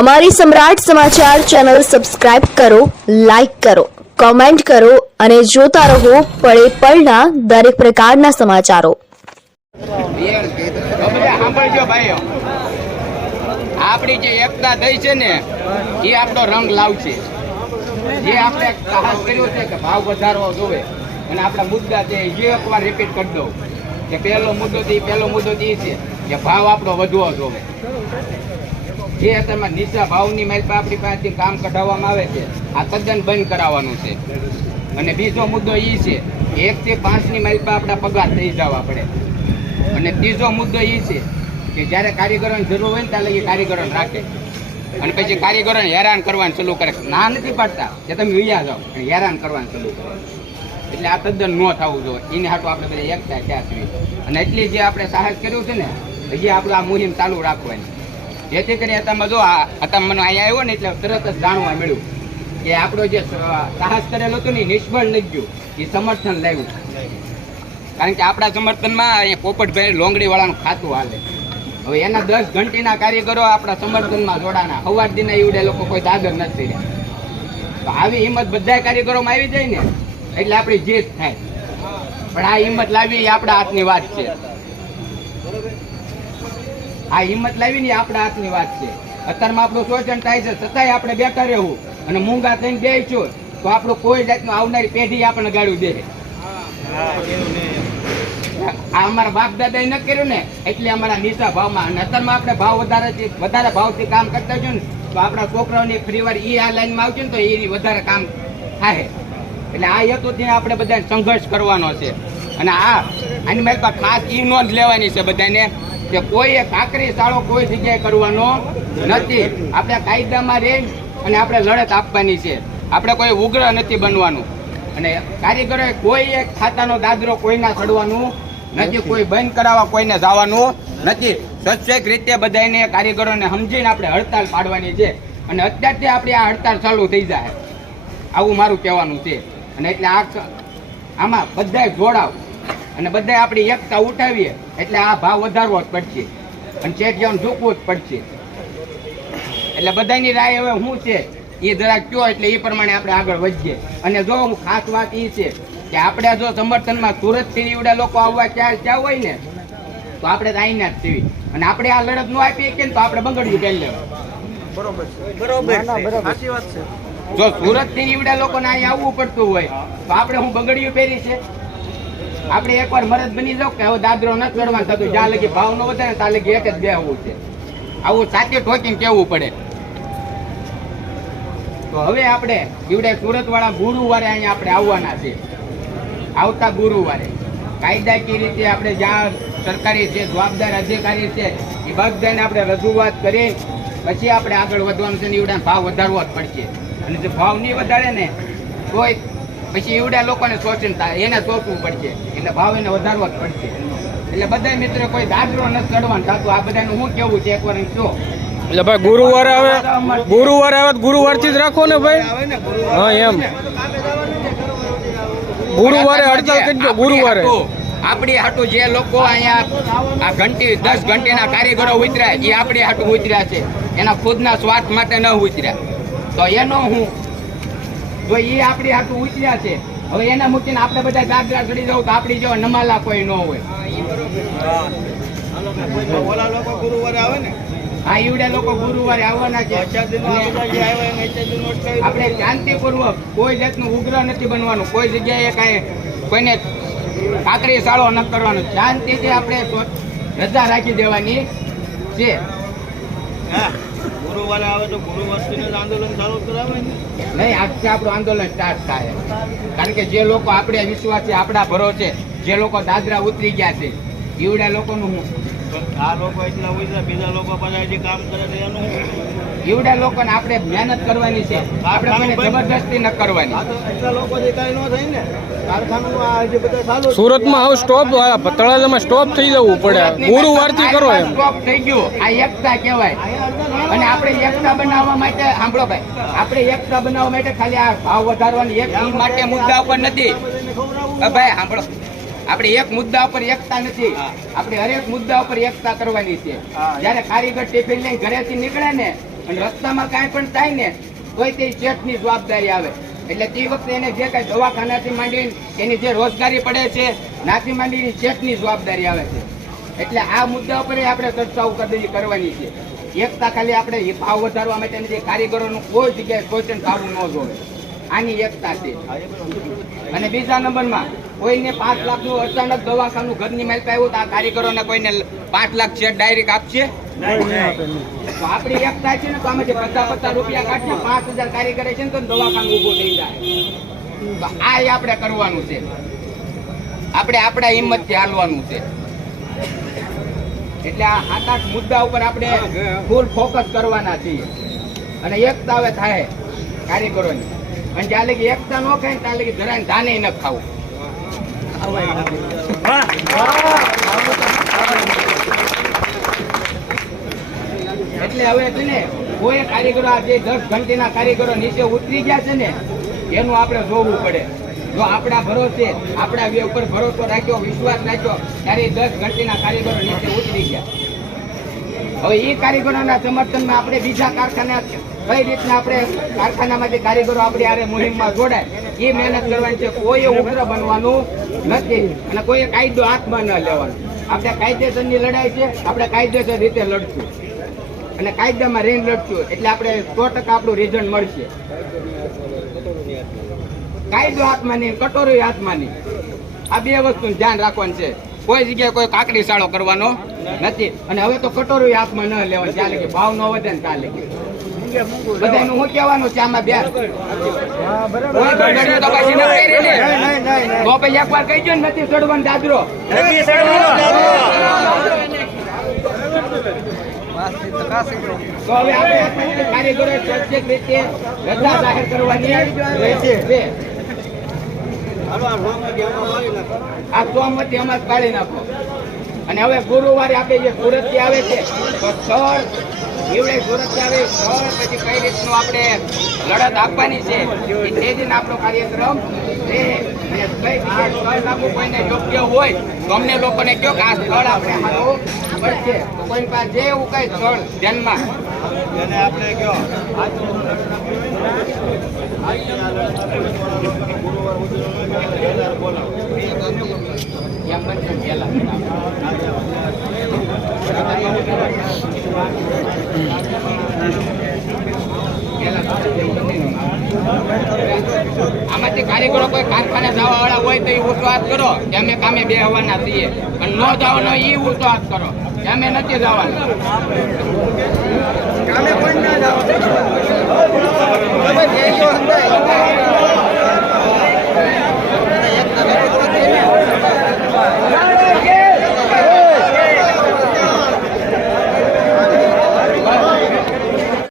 અમારી સમ્રાટ સમાચાર ચેનલ સબસ્ક્રાઇબ કરો, લાઇક કરો, કોમેન્ટ કરો અને જોતા રહો પળે પળના દરેક પ્રકારના સમાચારો. સાંભળજો ભાઈઓ, આપણી જે એકતા થઈ છે ને એ આપણો રંગ લાવશે. જે આપણે સાહસ કર્યું છે કે ભાવ વધારવો જોવે અને આપણા મુદ્દા છે એ એકવાર રિપીટ કરી દઉં કે પહેલો મુદ્દો એ છે કે ભાવ આપણો વધવો જોવે. જે તમે નીચા ભાવની માલ પર આપણી પાસેથી કામ કઢાવવામાં આવે છે આ તદ્દન બંધ કરાવવાનું છે. અને બીજો મુદ્દો એ છે 1 થી 5 ની માલ પર આપણા પગાર થઈ જવા પડે. અને ત્રીજો મુદ્દો એ છે કે જ્યારે કારીગરોની જરૂર હોય ને ત્યારે એ કારીગરોને રાખે અને પછી કારીગરોને હેરાન કરવાનું ચાલુ કરે. ના નથી પાડતા કે તમે વિયા જાઓ અને હેરાન કરવાનું ચાલુ કરે. એટલે આ તદ્દન ન થવું જોઈએ. એને હાટું આપણે બધા એકતા ક્યાં છીએ અને એટલી જે આપણે સાહસ કર્યું છે ને હજી આપણે આ મુહિમ ચાલુ રાખવાની. જેથી કરીને તમે જો તમે મને અહીંયા આવ્યો ને એટલે તરત જ જાણવા મળ્યું કે આપણો જે સાહસ કરેલો હતો ને નિષ્ફળ નથી ગયું, એ સમર્થન લાવ્યું. કારણ કે આપણા સમર્થનમાં અહીંયા પોપટભાઈ લોંગડી વાળાનું ખાતું હાલે. હવે એના 10 ઘંટીના કારીગરો આપણા સમર્થનમાં જોડાના. સવાર દિને એવડે લોકો કોઈ દાદર નથી રહ્યા. તો આવી હિંમત બધા કારીગરોમાં આવી જાય ને એટલે આપણી જીત થાય. પણ આ હિંમત લાવી એ આપણા હાથની વાત છે. આ હિંમત લાવી ને આપણા હાથની વાત છે. અત્યારમાં આપણું શોષણ થાય છે છતાંય આપણે બેઠા રહેવું અને મૂંગા થઈને બેસશું તો આપણું કોઈ જાતનું આવનારી પેઢી આપણને ગાળું દે. આ અમારા બાપ દાદા ન કર્યું ને એટલે અમારા નીચા ભાવમાં અને અત્યારમાં આપણે ભાવ વધારે ભાવથી કામ કરતા હોય ને તો આપણા છોકરાઓની ફરીવાર એ આ લાઈનમાં આવશે ને તો એ વધારે કામ થાય. એટલે આ હેતુથી આપણે બધાને સંઘર્ષ કરવાનો છે. અને આની મારી પાસે ખાસ એ નોંધ લેવાની છે બધાને કે કોઈ કાકરી સાળો કોઈ જગ્યાએ કરવાનો નથી. આપણે કાયદામાં રહી અને આપણે લડત આપવાની છે. આપણે કોઈ ઉગ્ર નથી બનવાનું. અને કારીગરોએ કોઈ એક ખાતાનો દાદરો કોઈના ચડવાનું નથી. કોઈ બંધ કરાવવા કોઈને જવાનું નથી. સ્વચ્છ રીતે બધાને કારીગરોને સમજીને આપણે હડતાલ પાડવાની છે. અને અત્યારથી આપણી આ હડતાલ ચાલુ થઈ જાય આવું મારું કહેવાનું છે. અને એટલે આમાં બધાય જોડાવ અને બધાય આપણી એકતા ઉઠાવીએ એટલે આ ભાવ વધારવો જ પડશે અને ચેટિયાને ઝૂકવું જ પડશે. એટલે બધાની રાય હવે શું છે એ જરાક કયો એટલે એ પ્રમાણે આપણે આગળ વધીએ. અને જો ખાસ વાત એ છે કે આપણે જો સમર્થનમાં સુરતથી નીવડે લોકો આવવા ક્યાં હોય ને તો આપણે આઈના જ છીએ. અને આપણે આ લડત ન આપીએ કે તો આપણે બંગડિયું પહેરી લેવા. બરોબર સાચી વાત છે. જો સુરતથી નીવડે લોકોને અહીંયા આવવું પડતું હોય તો આપણે હું બંગડિયું પહેરી છે. આપણે એકવાર મરદ બની જાવ કે હવે દાદરો ન ચડવાનું થતું જ્યાં લગી ભાવ ન વધે ને ત્યાં લગી એક જ બેહવું છે. આવું સાચે ઠોકીને કહેવું પડે. તો હવે આપણે ઈવડે સુરત વાળા ગુરુવારે અહીંયા આપણે આવવાના છે. આવતા ગુરુવારે કાયદાકીય રીતે આપણે જ્યાં સરકારી છે જવાબદાર અધિકારી છે એ બધાને આપણે રજૂઆત કરી પછી આપણે આગળ વધવાનું છે. ને ઈવડાને ભાવ વધારવો જ પડશે. અને જો ભાવ નહીં વધારે ને તો પછી ઈવડા લોકોને શોષણ થાય એને શોષવું પડશે. એટલે ભાવ એને વધારવો જ પડશે. એટલે બધા મિત્રો કોઈ દાદરો નથી ચડવાનું થતું. આ બધાનું શું કેવું છે એકવાર જો. એટલે ભાઈ ગુરુવારે આવે ગુરુવારથી જ રાખો ને ભાઈ. હા એમ ગુરુવારે હડતાલ કરી દો. ગુરુવારે આપણી હાટું જે લોકો અહીંયા આ 10 ઘંટીના કારીગરો ઉતર્યા એ આપણી હાટું ઉતર્યા છે. એના ખુદના સ્વાર્થ માટે ન ઉતર્યા. તો એનો હું જો એ આપણી હાટું ઉતર્યા છે હવે એના મૂકીને આપણે બધા દાદરા ચડી જવું તો આપણી જેવા નમાલા કોઈ ન હોય. હા ઈવડે લોકો ગુરુવારે આવવાના છે. આપણે શાંતિપૂર્વક કોઈ જાતનું ઉગ્ર નથી બનવાનું. કોઈ જગ્યાએ કાંઈ કોઈને કાકરી સાળો ન કરવાનો. શાંતિથી આપણે રજા રાખી દેવાની છે. ગુરુવારે આવે તો ગુરુવારથી આંદોલન ચાલુ કરાવે ને નહીં. આજથી આપણું આંદોલન સ્ટાર્ટ થાય. કારણ કે જે લોકો આપણે વિશ્વાસી આપણા ભરોસે જે લોકો દાદરા ઉતરી ગયા છે ઈવડા લોકોનું હું આ લોકો એટલા હોય બીજા લોકો પાછા જે કામ કરે છે એનું ઈવડા લોકોને આપણે મહેનત કરવાની છે. આપણે કોઈને જબરદસ્તી ન કરવાની. એટલા લોકો જે કાંઈ ન થાય ને કારખાનું આ જે બધા ચાલુ સુરતમાં હવે સ્ટોપ તળાજામાં સ્ટોપ થઈ જવું પડે. ગુરુવારથી કરો એમ સ્ટોપ થઈ ગયું. આ એકતા કહેવાય. અને આપણે એકતા બનાવવા માટે સાંભળો ભાઈ, આપણે એકતા બનાવવા માટે ખાલી આ ભાવ વધારવાની એક માટે મુદ્દા ઉપર નથી ભાઈ. સાંભળો, આપણે એક મુદ્દા ઉપર એકતા નથી. આપણે હરેક મુદ્દા ઉપર એકતા કરવાની છે. જયારે કારીગર ટિફિન લઈને ઘરેથી નીકળે ને અને રસ્તામાં કાંઈ પણ થાય ને તોય તે શેઠની જવાબદારી આવે. એટલે તે વખતે એને જે કાંઈ દવાખાનાથી માંડીને એની જે રોજગારી પડે છે નાથી માંડીને શેઠની જવાબદારી આવે છે. એટલે આ મુદ્દા ઉપર આપણે ચર્ચાઓ કરવાની છે. એકતા ખાલી આપણે ભાવ વધારવા માટે જે કારીગરોનું કોઈ જગ્યાએ શોષણ થવું ન જોવે, આની એકતા છે. અને બીજા નંબરમાં કોઈને 5 લાખનું અચાનક દવાખાનું ઘરની માલિક આવ્યું તો આ કારીગરોને કોઈને 5 લાખ શેઠ ડાયરેક્ટ આપશે? તો આપણી એકતા છે ને તો આમાંથી 50 રૂપિયા કાઢીને 5000 કારીગરે છે ને તો દવાખાનું ઊભું થઈ જાય. તો આ આપણે કરવાનું છે. આપણે આપણા હિંમતથી હાલવાનું છે. એટલે આ 7-8 મુદ્દા ઉપર આપણે ફૂલ ફોકસ કરવાના છીએ. અને એકતા હવે થાય કારીગરોની. અને જ્યાં લગી એકતા ન ખાય ત્યાં લગી જરાય ધાને ન ખાવું. એટલે હવે છે ને કોઈ કારીગરો આ જે 10 ઘંટીના કારીગરો નીચે ઉતરી ગયા છે ને એનું આપણે જોવું પડે. જો આપણા ભરોસે આપણા ઉપર ભરોસો રાખ્યો, વિશ્વાસ રાખ્યો ત્યારે 10 ઘંટીના કારીગરો નીચે ઉતરી ગયા. હવે એ કારીગરોના સમર્થનમાં આપણે બીજા કારખાના કઈ રીતના આપણે કારખાનામાંથી કારીગરો આપણી આરે મુહિમમાં જોડાય એ મહેનત કરવાની છે. કોઈ ઉગ્ર બનવાનું નથી અને કોઈ કાયદો હાથમાં ન લેવાનો. આપણે કાયદેસરની લડાઈ છે, આપણે કાયદેસર રીતે લડશું અને કાયદામાં રહીને લડશું. એટલે આપણે 100% આપણું રિઝલ્ટ મળશે. કાયદો હાથમાં નહીં, કટોરી હાથમાં નહીં. આ બે વસ્તુનું ધ્યાન રાખવાનું છે. કોઈ જગ્યાએ કોઈ કાકડી સાળો કરવાનો નથી. અને હવે તો કટોરી હાથમાં ન લેવાનું. ચાલે કે ભાવ ન વધે ને ચાલે કે બધાનું શું કહેવાનું છે આમાં બે કોઈ તો પછી ન કરી ને તો પછી એકવાર કહી દો નથી ચડવાનું દાદરો. તો હવે આપણે કારીગરો સ્વૈચ્છિક રીતે રજા જાહેર કરવાની રહેશે. આ સોમવતી અમાસ કાઢી નાખો. અને હવે ગુરુવારે આપણે જે સુરત આવે છે તો સ્થળ એવડે સુરત આવે સ્થળ પછી કઈ રીતનું આપણે લડત આપવાની છે એ તેજીને આપણો કાર્યક્રમ છે. અને કઈ જગ્યાએ સ્થળ આપવું કોઈને યોગ્ય હોય તો અમને લોકોને કહો કે આ સ્થળ આપણે હાલવું પડશે. તો કોઈ પાસે જે એવું કઈ સ્થળ ધ્યાનમાં એને આપણે કયો એમ બનશે પહેલા આમાંથી કારીગરો કોઈ કારખાને જવા વાળા હોય તો એ ઊંચો હાથ કરો કે અમે કામે બેહવાના છીએ. અને ન જવાનો એ ઊંચો હાથ કરો કે અમે નથી જવાના.